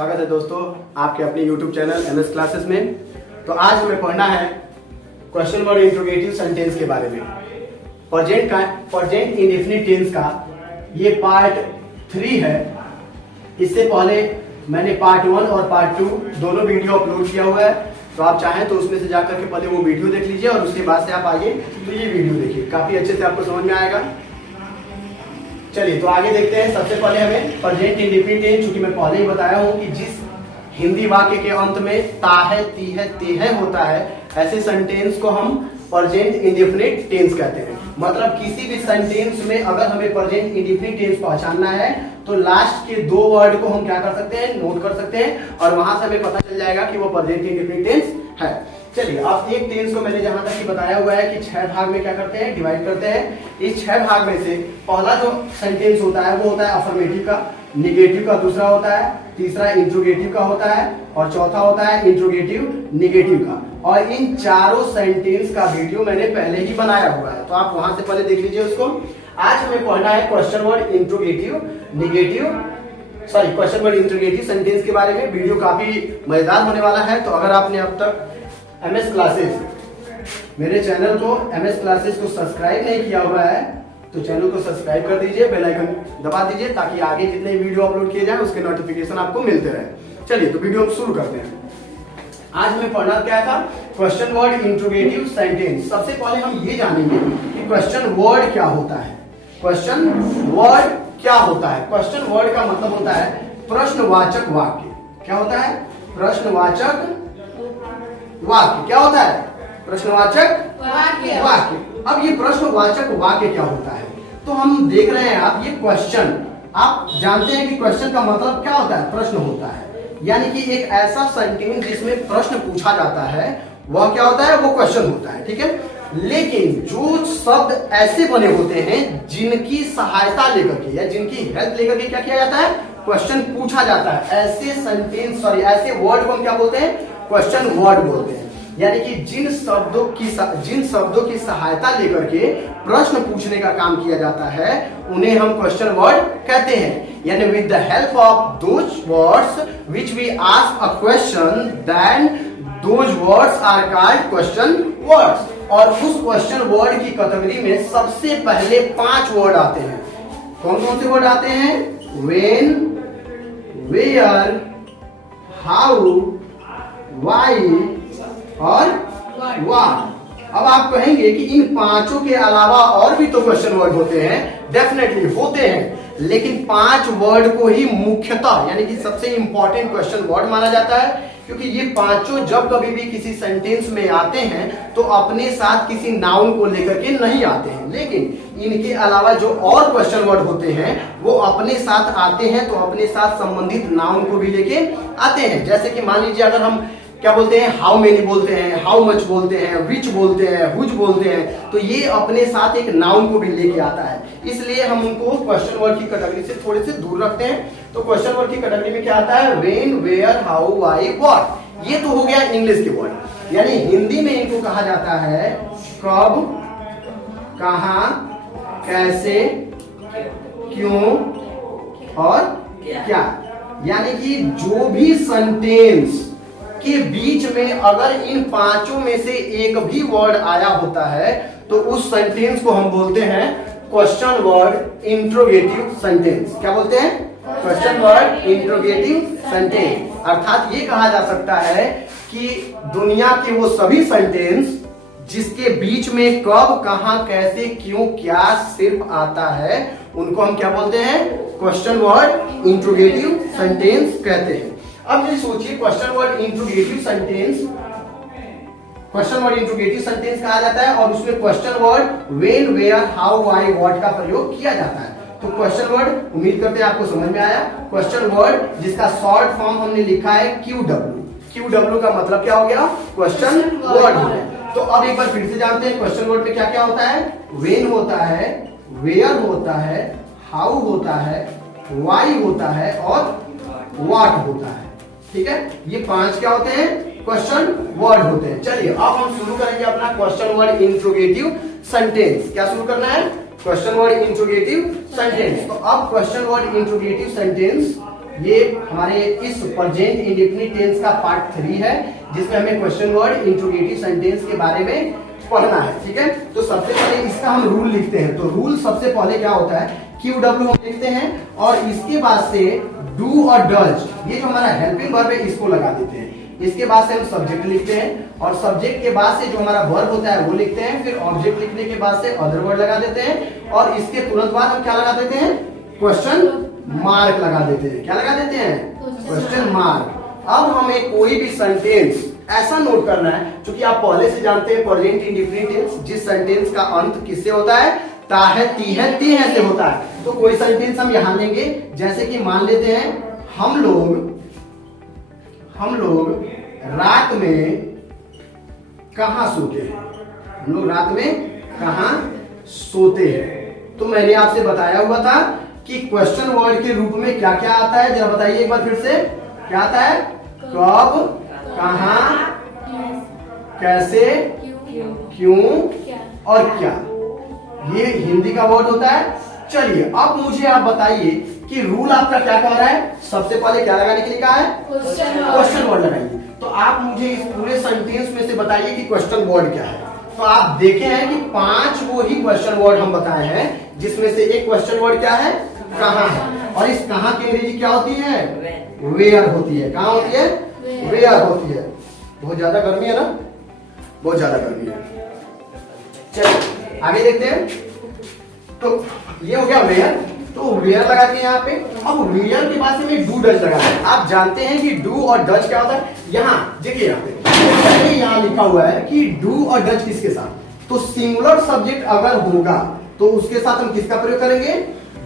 स्वागत है दोस्तों आपके अपने YouTube चैनल MS क्लासेस में। तो आज हमें पढ़ना है क्वेश्चन वर्ड इंट्रोगेटिव सेंटेंस के बारे में। प्रेजेंट इंडेफिनिट टेंस का ये पार्ट 3 है। इससे पहले मैंने पार्ट 1 और पार्ट 2 दोनों वीडियो अपलोड किया हुआ है, तो आप चाहें तो उसमें से जाकर के पहले वो वीडियो देख लीजिए और उसके बाद से आप आइए तो ये वीडियो देखिए, काफी अच्छे से आपको समझ में आएगा। चलिए तो आगे देखते हैं। सबसे पहले हमें प्रेजेंट इंडेफिनिट टेंस, चूंकि मैं पहले ही बताया हूं कि जिस हिंदी वाक्य के अंत में ता है, ती है, ते है होता है, ऐसे सेंटेंस को हम प्रेजेंट इंडेफिनिट टेंस कहते हैं। मतलब किसी भी सेंटेंस में अगर हमें प्रेजेंट इंडेफिनिट टेंस पहचानना है तो लास्ट के 2 वर्ड को हम क्या कर सकते हैं, नोट कर सकते हैं और वहां से हमें पता चल जाएगा कि वो प्रेजेंट इंडेफिनिट टेंस है। चलिए अब एक टेंस को मैंने जहां तक कि बताया हुआ है कि 6 भाग में क्या करते हैं, डिवाइड करते हैं। इस 6 भाग में से पहला जो सेंटेंस होता है वो होता है अफर्मेटिव का, निगेटिव का दूसरा होता है, तीसरा इंट्रोगेटिव का होता है और चौथा होता है इंट्रोगेटिव निगेटिव का। और इन चारों सेंटेंस का वीडियो मैंने पहले ही बनाया हुआ है, तो आप वहां से पहले देख लीजिए उसको। आज हमें पढ़ना है question word interrogative question word interrogative sentence के बारे में। वीडियो काफी मजेदार होने वाला है। तो अगर आपने अब तक MS क्लासेस, मेरे चैनल को MS क्लासेस को सब्सक्राइब नहीं किया हुआ है तो चैनल को सब्सक्राइब कर दीजिए, बेल आइकन दबा दीजिए ताकि आगे जितने वीडियो अपलोड किए जाए उसके नोटिफिकेशन आपको मिलते रहे। चलिए तो वीडियो हम शुरू करते हैं। आज हमें पढ़ना क्या था, क्वेश्चन वर्ड इंट्रोगेटिव सेंटेंस। सबसे पहले हम ये जानेंगे कि क्वेश्चन वर्ड क्या होता है। क्वेश्चन वर्ड क्या होता है? क्वेश्चन वर्ड का मतलब होता है प्रश्नवाचक वाक्य। क्या होता है? प्रश्नवाचक वाक्य। क्या होता है? प्रश्नवाचक वाक्य। अब ये प्रश्नवाचक वाक्य क्या होता है? तो हम देख रहे हैं आप ये क्वेश्चन, आप जानते हैं कि क्वेश्चन का मतलब क्या होता है, प्रश्न होता है। यानी कि एक ऐसा सेंटेंस जिसमें प्रश्न पूछा जाता है वह क्या होता है, वो क्वेश्चन होता है। ठीक है, लेकिन जो शब्द ऐसे बने होते हैं जिनकी सहायता लेकर के या जिनकी हेल्प लेकर के क्या किया जाता है, क्वेश्चन पूछा जाता है, ऐसे सेंटेंस ऐसे वर्ड को हम क्या बोलते हैं, क्वेश्चन वर्ड बोलते हैं। यानी कि जिन शब्दों की सहायता लेकर के प्रश्न पूछने का काम किया जाता है उन्हें हम क्वेश्चन वर्ड कहते हैं। यानी with the help of those words which we ask a question, then those words are called question words. और उस क्वेश्चन वर्ड की कैटेगरी में सबसे पहले 5 वर्ड आते हैं। कौन कौन से वर्ड आते हैं? व्हेन, वेयर, हाउ, व्हाई और व्हाट। अब आप कहेंगे कि इन 5 के अलावा और भी तो क्वेश्चन वर्ड होते हैं। डेफिनेटली होते हैं, लेकिन 5 वर्ड को ही मुख्यतः यानी कि सबसे इंपॉर्टेंट क्वेश्चन वर्ड माना जाता है, क्योंकि ये 5 जब कभी भी किसी सेंटेंस में आते हैं तो अपने साथ किसी नाउन को लेकर के नहीं आते हैं, लेकिन इनके अलावा जो और क्वेश्चन वर्ड होते हैं वो अपने साथ आते हैं, तो अपने साथ संबंधित नाउन को भी लेके आते हैं। जैसे कि मान लीजिए अगर हम क्या बोलते हैं, हाउ मेनी बोलते हैं, हाउ मच बोलते हैं, विच बोलते हैं, हुज बोलते हैं, तो ये अपने साथ एक नाउन को भी लेके आता है। इसलिए हम उनको क्वेश्चन वर्ड की कैटेगरी से थोड़े से दूर रखते हैं। तो क्वेश्चन वर्ड की कैटेगरी में क्या आता है, when, where, how, why, what. ये तो हो गया इंग्लिश के वर्ड। यानी हिंदी में इनको कहा जाता है कब, कहां, कैसे, क्यों और क्या। यानी कि जो भी सेंटेंस के बीच में अगर इन 5 में से एक भी वर्ड आया होता है तो उस सेंटेंस को हम बोलते हैं क्वेश्चन वर्ड इंट्रोगेटिव सेंटेंस। क्या बोलते हैं? Question word interrogative sentence. अर्थात ये कहा जा सकता है कि दुनिया के वो सभी सेंटेंस जिसके बीच में कब, कहां, कैसे, क्यों, क्या सिर्फ आता है उनको हम क्या बोलते हैं, क्वेश्चन वर्ड इंट्रोगेटिव सेंटेंस कहते हैं। अब ये सोचिए क्वेश्चन वर्ड इंट्रोगेटिव सेंटेंस कहा जाता है और उसमें question word when, where, how, why, what का प्रयोग किया जाता है। तो क्वेश्चन वर्ड उम्मीद करते हैं आपको समझ में आया। क्वेश्चन वर्ड जिसका शॉर्ट फॉर्म हमने लिखा है QW का मतलब क्या हो गया, क्वेश्चन वर्ड हो गया। तो अब एक बार फिर से जानते हैं क्वेश्चन वर्ड में क्या क्या होता है। व्हेन होता है, वेयर होता है, हाउ होता है, व्हाई होता है और व्हाट होता है। ठीक है, ये 5 क्या होते हैं, क्वेश्चन वर्ड होते हैं। चलिए अब हम शुरू करेंगे अपना क्वेश्चन वर्ड इंट्रोगेटिव सेंटेंस। क्या शुरू करना है, क्वेश्चन वर्ड इंट्रोगेटिव सेंटेंस। तो अब क्वेश्चन वर्ड इंट्रोगेटिव सेंटेंस ये हमारे इस प्रेजेंट इंडेफिनिट टेंस का पार्ट 3 है, जिसमें हमें क्वेश्चन वर्ड, इंट्रोगेटिव सेंटेंस के बारे में पढ़ना है। ठीक है, तो सबसे पहले इसका हम रूल लिखते हैं। तो रूल सबसे पहले क्या होता है, QW हम लिखते हैं और इसके बाद से डू और डज, ये जो हमारा हेल्पिंग वर्ब है इसको लगा देते हैं। इसके बाद से हम सब्जेक्ट लिखते हैं और सब्जेक्ट के बाद से जो हमारा वर्ब होता है वो लिखते हैं। फिर ऑब्जेक्ट लिखने के बाद से अदर वर्ड लगा देते हैं और इसके तुरंत बाद हम क्या लगा देते हैं, क्वेश्चन मार्क लगा देते हैं। क्या लगा देते हैं, क्वेश्चन मार्क। अब हमें कोई भी सेंटेंस ऐसा नोट करना है, क्योंकि आप पहले से जानते हैं प्रेजेंट इंडेफिनिट टेंस, जिस सेंटेंस का अंत किससे होता है, ता है, ती है, ती है से होता है। तो कोई सेंटेंस हम यहां लेंगे, जैसे कि मान लेते हैं हम लोग रात में कहां सोते हैं। हम लोग रात में कहां सोते हैं। तो मैंने आपसे बताया हुआ था कि क्वेश्चन वर्ड के रूप में क्या क्या आता है, जरा बताइए एक बार फिर से। क्या आता है, कब, कहां, कैसे, क्यों और क्या। ये हिंदी का वर्ड होता है। चलिए अब मुझे आप बताइए कि रूल आपका क्या कह रहा है। सबसे पहले क्या लगाने के लिए कहा है, क्वेश्चन वर्ड लगाइए। तो आप मुझे इस पूरे सेंटेंस में से बताइए कि क्वेश्चन वर्ड क्या है। तो आप देखे हैं कि 5 वो ही क्वेश्चन वर्ड हम बताए हैं, जिसमें से एक क्वेश्चन वर्ड क्या है, कहां है। और इस कहां की अंग्रेजी क्या होती है, वेयर होती है। कहां होती है, वेयर होती है। बहुत ज्यादा गर्मी है ना, बहुत ज्यादा गर्मी है। चलिए आगे देखते हैं। तो ये हो गया वेयर, तो वेयर लगा दिए यहाँ पे। अब वेयर के बाद में डू डज लगा है। आप जानते हैं कि डू और डज क्या होता है। यहाँ देखिए, यहाँ पे यहाँ लिखा हुआ है कि डू और डज किसके साथ। तो सिंगुलर सब्जेक्ट अगर होगा तो उसके साथ हम किसका प्रयोग करेंगे,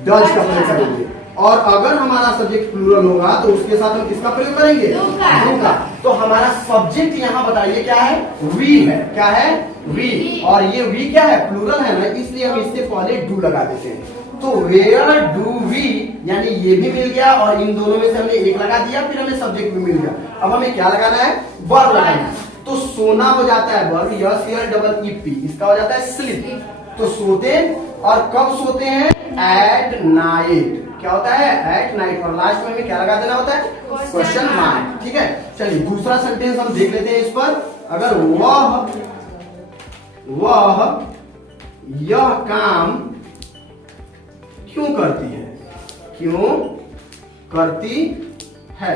डज का प्रयोग करेंगे। और अगर हमारा सब्जेक्ट प्लूरल होगा तो उसके साथ हम किसका प्रयोग करेंगे, डू का। तो हमारा सब्जेक्ट यहाँ बताइए क्या है, वी है। क्या है, वी। और ये वी क्या है, प्लूरल है ना, इसलिए हम इससे पहले डू लगा देते हैं। तो वेयर डू वी, यानी ये भी मिल गया और इन दोनों में से हमने एक लगा दिया, फिर हमें सब्जेक्ट भी मिल गया। अब हमें क्या लगाना है, वर्ब लगाना है। तो सोना हो जाता है वर्ब, SLEEP, इसका हो जाता है स्लीप। तो सोते, और कब सोते हैं, एट नाइट। क्या होता है, एट नाइट। और लास्ट में हमें क्या लगा देना होता है, क्वेश्चन मार्क। ठीक है, चलिए दूसरा सेंटेंस हम देख लेते हैं इस पर। अगर वह यह काम क्यों करती है, क्यों करती है।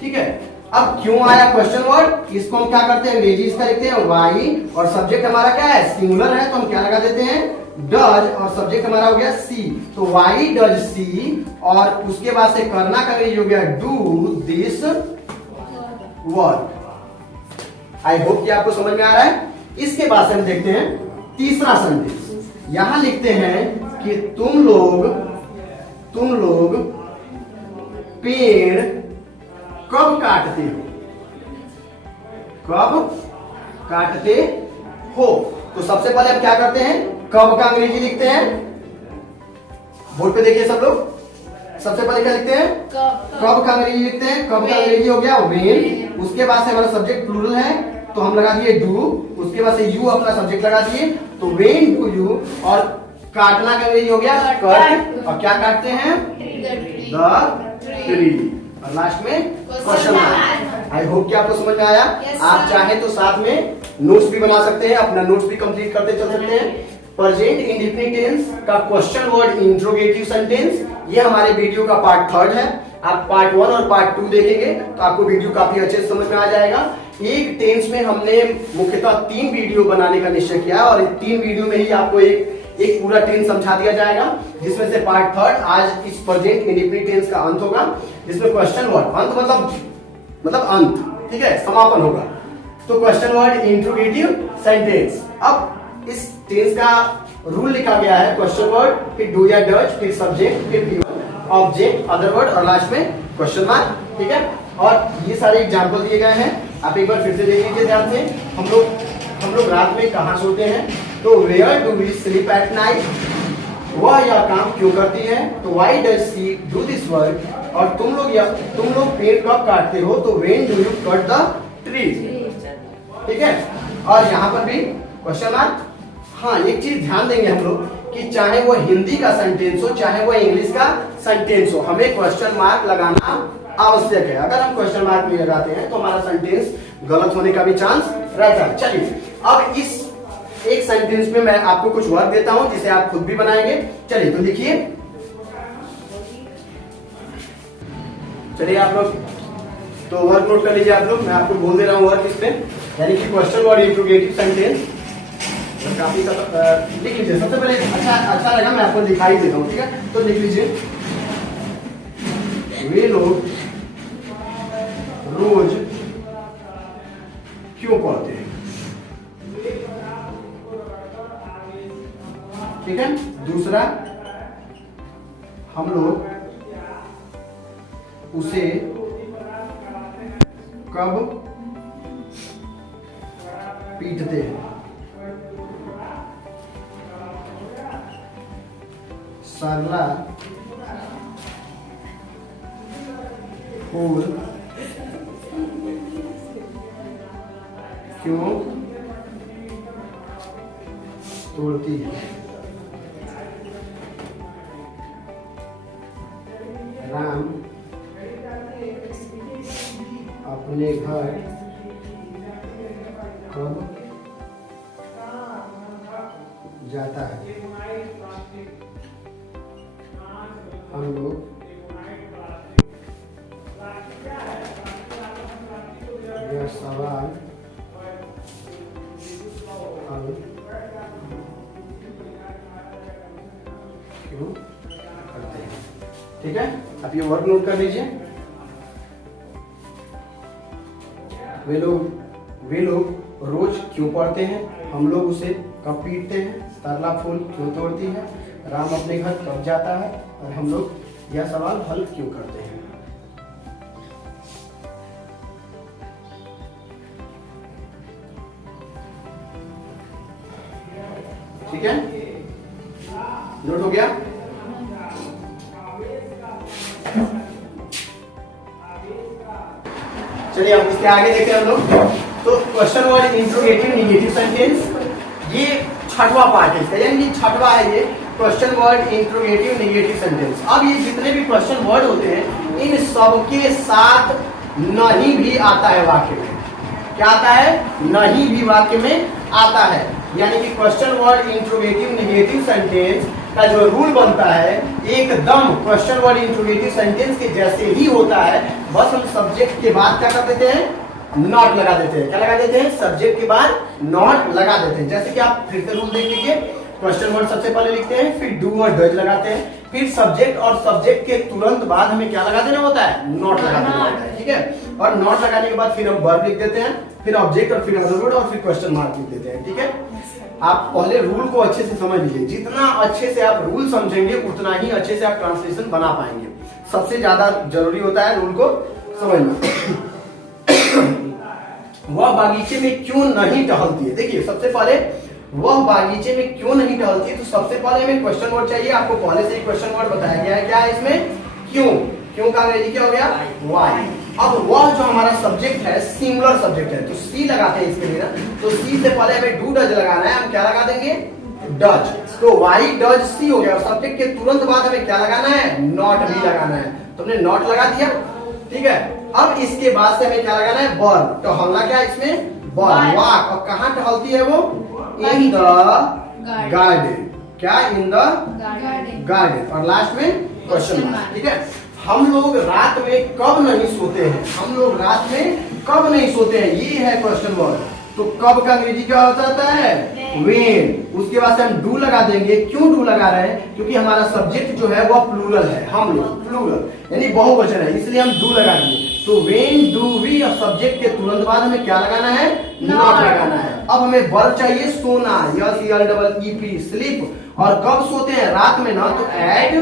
ठीक है, अब क्यों आया क्वेश्चन वर्ड, इसको हम क्या करते हैं, अंग्रेजी इसका लिखते हैं वाई। और सब्जेक्ट हमारा क्या है, सिंगुलर है, तो हम क्या लगा देते हैं, डज। और सब्जेक्ट हमारा हो गया सी, तो वाई डज सी। और उसके बाद से करना का अंग्रेजी हो गया do this work. I hope कि आपको समझ में आ रहा है। इसके बाद से हम देखते हैं तीसरा सेंटेंस। यहां लिखते हैं कि तुम लोग पेड़ कब काटते हो, कब काटते हो। तो सबसे पहले हम क्या करते हैं, कब का अंग्रेजी लिखते हैं। बोर्ड पे देखिए सब लोग, सबसे पहले क्या लिखते हैं, कब का अंग्रेजी लिखते हैं। कब का अंग्रेजी हो गया व्हेन। उसके बाद से हमारा सब्जेक्ट प्लूरल है, तो हम लगा दिए डू। उसके बाद से यू अपना सब्जेक्ट लगा दिए, तो व्हेन डू यू। और काटना का अंग्रेजी हो गया कट। और क्या काटते हैं, द ट्री। और लास्ट में क्वेश्चन मार्क। आई होप कि आपको समझ में आया। आप चाहे तो साथ में नोट्स भी बना सकते हैं, अपना नोट्स भी कंप्लीट करते चल सकते हैं। प्रेजेंट इंडेफिनिट टेंस का क्वेश्चन वर्ड इंट्रोगेटिव सेंटेंस, ये हमारे वीडियो का पार्ट 3 है। आप पार्ट 1 और पार्ट 2 देखेंगे तो आपको वीडियो काफी अच्छे से समझ में आ जाएगा। एक टेंस में हमने मुख्यतः 3 वीडियो बनाने का निश्चय किया है और इन 3 वीडियो में ही आपको एक पूरा टेंस समझा दिया जाएगा, जिसमें से पार्ट 3 आज इस प्रेजेंट इंडेफिनिट टेंस का अंत होगा, जिसमें क्वेश्चन वर्ड, अंत मतलब अंत, ठीक है, समापन होगा। तो क्वेश्चन वर्ड इंट्रोगेटिव सेंटेंस। अब इस टेंस का रूल लिखा गया है, क्वेश्चन वर्ड, फिर डू या डज, फिर सब्जेक्ट, फिर ऑब्जेक्ट, अदर वर्ड और लास्ट में क्वेश्चन मार्क। ठीक है, और ये सारे एग्जाम्पल दिए गए हैं, आप एक बार फिर से देख लीजिए ध्यान से। हम लोग रात में कहाँ सोते हैं, तो where do we sleep at night. वह यह काम क्यों करती है, तो why does she do this work. और तुम लोग पेड़ कब काटते हो, तो when do you cut the tree. ठीक है, और यहाँ पर भी क्वेश्चन मार्क। हाँ, एक चीज ध्यान देंगे हम लोग कि चाहे वो हिंदी का सेंटेंस हो चाहे वो इंग्लिश का सेंटेंस हो, हमें क्वेश्चन मार्क लगाना आवश्यक है। अगर हम क्वेश्चन मार्क नहीं लगाते हैं तो हमारा सेंटेंस गलत होने का भी चांस रहता है। चलिए अब इस एक सेंटेंस में मैं आपको कुछ वर्क देता हूं जिसे आप खुद भी बनाएंगे। चलिए तो लिखिए, चलिए आप लोग तो वर्क नोट कर लीजिए आप लोग। मैं आपको बोल दे रहा हूँ वर्क इस पे, यानी कि क्वेश्चन वर्ड इंट्रोगेटिव सेंटेंस काफी लिख लीजिए। सबसे पहले अच्छा लगा मैं आपको दिखाई देता हूँ, ठीक है। तो लिख लीजिए, वे लोग रोज क्यों पढ़ते हैं, ठीक है। दूसरा, हम लोग उसे कब पीटते हैं। सरला फूल क्यों तोड़ती है। राम अपने घर कब जाता है। हम लोग यह सवाल हल क्यों करते हैं, ठीक है। आप ये वर्क नोट कर लीजिए। वे लोग रोज क्यों पढ़ते हैं, हम लोग उसे कब पीटते हैं, सरला फूल क्यों तोड़ती है, राम अपने घर कब जाता है, और हम लोग यह सवाल हल क्यों करते हैं। ठीक है, नोट हो गया। चलिए अब इसके आगे देखते हैं हम लोग। तो question word interrogative negative sentence, ये छठवां पार्ट है इसका, यानी छठवां है ये question word interrogative negative sentence. अब ये जितने भी क्वेश्चन वर्ड होते हैं इन सबके साथ नहीं भी आता है वाक्य में। क्या आता है, नहीं भी वाक्य में आता है। यानी कि question word interrogative negative sentence का जो रूल बनता है एकदम क्वेश्चन वर्ड इंट्रोगेटिव सेंटेंस के जैसे ही होता है। बस हम सब्जेक्ट के बाद क्या कर देते हैं, नॉट लगा देते हैं। क्या लगा देते हैं, सब्जेक्ट के बाद नॉट लगा देते हैं। जैसे कि आप फिर से रूल देख लीजिए, क्वेश्चन वर्ड सबसे पहले लिखते हैं, फिर डू और डज लगाते हैं, फिर सब्जेक्ट और सब्जेक्ट के तुरंत बाद हमें क्या लगा देना होता है, नॉट लगा देना होता है, ठीक है। और नॉट लगाने के बाद फिर हम वर्ब लिख देते हैं, फिर ऑब्जेक्ट और फिर अदर वर्ड और फिर क्वेश्चन मार्क लिख देते हैं, ठीक है। आप पहले रूल को अच्छे से समझ लीजिए। जितना अच्छे से आप रूल समझेंगे उतना ही अच्छे से आप ट्रांसलेशन बना पाएंगे। सबसे ज्यादा जरूरी होता है रूल को समझना। वह बागीचे में क्यों नहीं टहलती है। देखिए सबसे पहले वह बागीचे में क्यों नहीं टहलती है, तो सबसे पहले हमें क्वेश्चन वर्ड चाहिए। आपको पहले से ही क्वेश्चन वर्ड बताया गया है, क्या है इसमें, क्यों। क्यों का अंग्रेजी क्या हो गया, वाई। अब वह जो हमारा सब्जेक्ट है सिंगुलर सब्जेक्ट है, तो सी लगाते हैं इसके लिए ना। तो सी से पहले हमें डू डज लगाना है, हम क्या लगा देंगे, डज। तो वाई डज सी हो गया। और सब्जेक्ट के तुरंत बाद हमें क्या लगाना है, नॉट भी लगाना है। तो हमने नॉट लगा दिया, ठीक है। अब इसके बाद से हमें क्या लगाना है, वर्ब। तो हमला क्या है इसमें, वर्ब, वॉक। और कहाँ टहलती है वो, इन द गार्डन। क्या, इन द गार्डन। और लास्ट में क्वेश्चन मार्क, ठीक है। हम लोग रात में कब नहीं सोते हैं, हम लोग रात में कब नहीं सोते हैं, ये है क्वेश्चन वर्ड। तो कब का अंग्रेजी क्या हो जाता है, व्हेन। उसके बाद से हम डू लगा देंगे। क्यों डू लगा रहे हैं, क्योंकि हमारा सब्जेक्ट जो है वो प्लूरल है, हम लोग प्लूरल यानी बहुवचन है, इसलिए हम डू लगा दिए। तो व्हेन डू वी, और सब्जेक्ट के तुरंत बाद हमें क्या लगाना है, नॉट लगाना है। अब हमें वर्ब चाहिए सोना, SELEEP, स्लीप। और कब सोते हैं, रात में ना, तो एट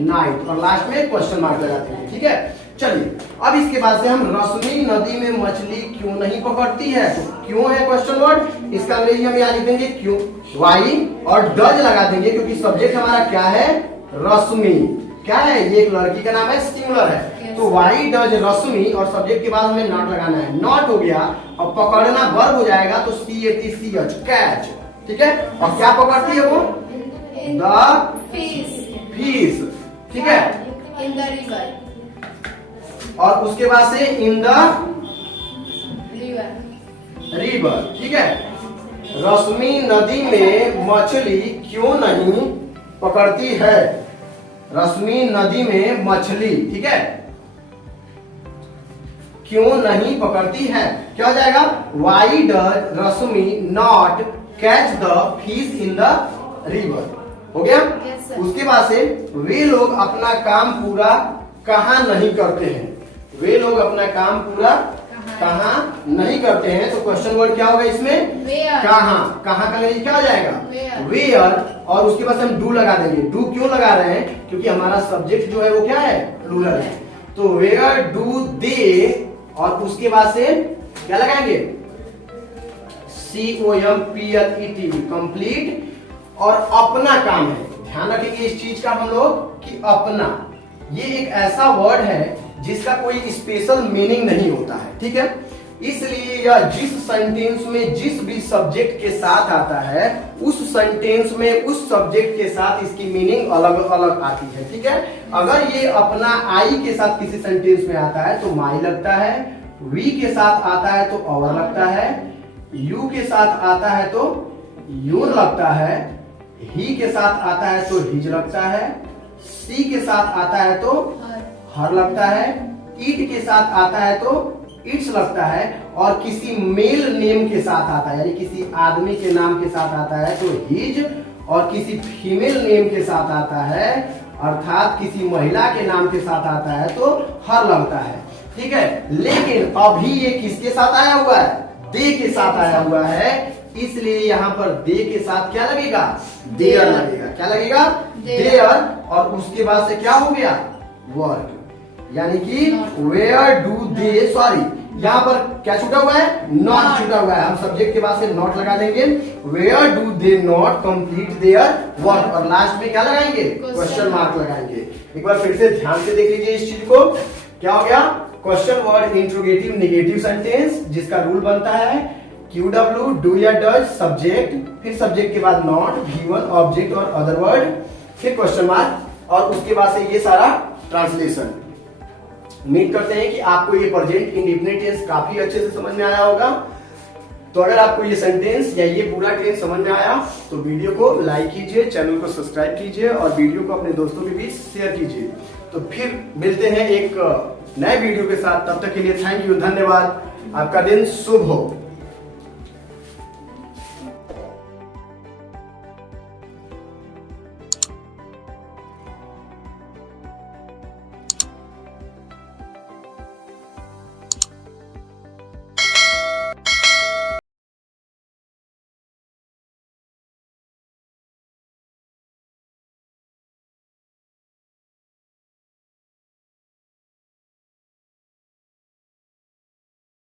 नाइट। और लास्ट में क्वेश्चन मार्क लगाते हैं, ठीक है। चलिए अब इसके बाद से हम रश्मि नदी में मछली क्यों नहीं पकड़ती है। तो क्यों है क्वेश्चन वर्ड, इसका अंग्रेजी हम यहाँ लिख देंगे क्यों, वाई। और डज लगा देंगे क्योंकि सब्जेक्ट हमारा क्या है, रश्मि। क्या है, ये एक लड़की का नाम है, सिंगुलर है। तो वाई डज रश्मि, और सब्जेक्ट के बाद हमें नॉट लगाना है। नॉट हो गया, और पकड़ना वर्ब हो जाएगा, तो CATCH, कैच, ठीक है। और क्या पकड़ती है वो, द फिश, ठीक है। इन द रिवर, और उसके बाद से इन द रिवर, ठीक है। रश्मि नदी में मछली क्यों नहीं पकड़ती है? रश्मि नदी में मछली, ठीक है, क्यों नहीं पकड़ती है? क्या हो जाएगा? Why does Rashmi not catch the fish in the river. हो गया? Yes, sir. उसके बाद से वे लोग अपना काम पूरा कहाँ नहीं करते हैं? वे लोग अपना काम पूरा कहाँ नहीं करते हैं? तो क्वेश्चन वर्ड क्या होगा इसमें? Where. कहाँ, कहाँ का लेंगे, क्या हो जाएगा? Where. वेयर, और उसके बाद हम डू लगा देंगे। डू क्यों लगा रहे हैं? क्योंकि हमारा सब्जेक्ट जो है वो क्या है? प्लूरल है। तो वेयर डू दे, और उसके बाद से क्या लगाएंगे? COMPLET, कंप्लीट, और अपना काम है। ध्यान रखेंगे इस चीज का हम लोग कि अपना, ये एक ऐसा वर्ड है जिसका कोई स्पेशल मीनिंग नहीं होता है, ठीक है। इसलिए यह जिस सेंटेंस में जिस भी सब्जेक्ट के साथ आता है, उस सेंटेंस में उस सब्जेक्ट के साथ इसकी मीनिंग अलग अलग आती है, ठीक है। अगर ये अपना आई के साथ किसी सेंटेंस में आता है तो माई लगता है, वी के साथ आता है तो अवर लगता है, यू के साथ आता है तो यूर लगता है, ही के साथ आता है तो हिज लगता है, सी के साथ आता है तो हर लगता है, इट के साथ आता है तो इट्स लगता है, और किसी मेल नेम के साथ आता है, यानी किसी आदमी के नाम के साथ आता है तो हिज, और किसी फीमेल नेम के साथ आता है अर्थात किसी महिला के नाम के साथ आता है तो हर लगता है, ठीक है। लेकिन अभी ये किसके साथ आया हुआ है? दे के साथ आया हुआ है, इसलिए यहाँ पर दे के साथ क्या लगेगा? देयर लगेगा। क्या लगेगा? देयर, और उसके बाद से क्या हो गया? वर्क, यानी कि वेयर डू दे, सॉरी यहाँ पर क्या छूटा हुआ है? नॉट छूटा हुआ है। हम सब्जेक्ट के बाद से नॉट लगा देंगे। Where do they not complete their work, और लास्ट में क्या लगाएंगे? क्वेश्चन मार्क लगाएंगे। एक बार फिर से ध्यान से देख लीजिए इस चीज को। क्या हो गया? Question word interrogative negative sentence, जिसका रूल बनता है QW डू या डज, सब्जेक्ट, फिर सब्जेक्ट के बाद नॉट, V1 ऑब्जेक्ट और अदर वर्ड, फिर क्वेश्चन मार्क, और उसके बाद से ये सारा ट्रांसलेशन। उम्मीद करते हैं कि आपको ये प्रेजेंट इंडेफिनिट टेंस काफी अच्छे से समझ में आया होगा। तो अगर आपको ये सेंटेंस या ये पूरा टेंस समझ में आया तो वीडियो को लाइक कीजिए, चैनल को सब्सक्राइब कीजिए, और वीडियो को अपने दोस्तों के बीच शेयर कीजिए। तो फिर मिलते हैं एक नए वीडियो के साथ। तब तक के लिए थैंक यू, धन्यवाद। आपका दिन शुभ हो।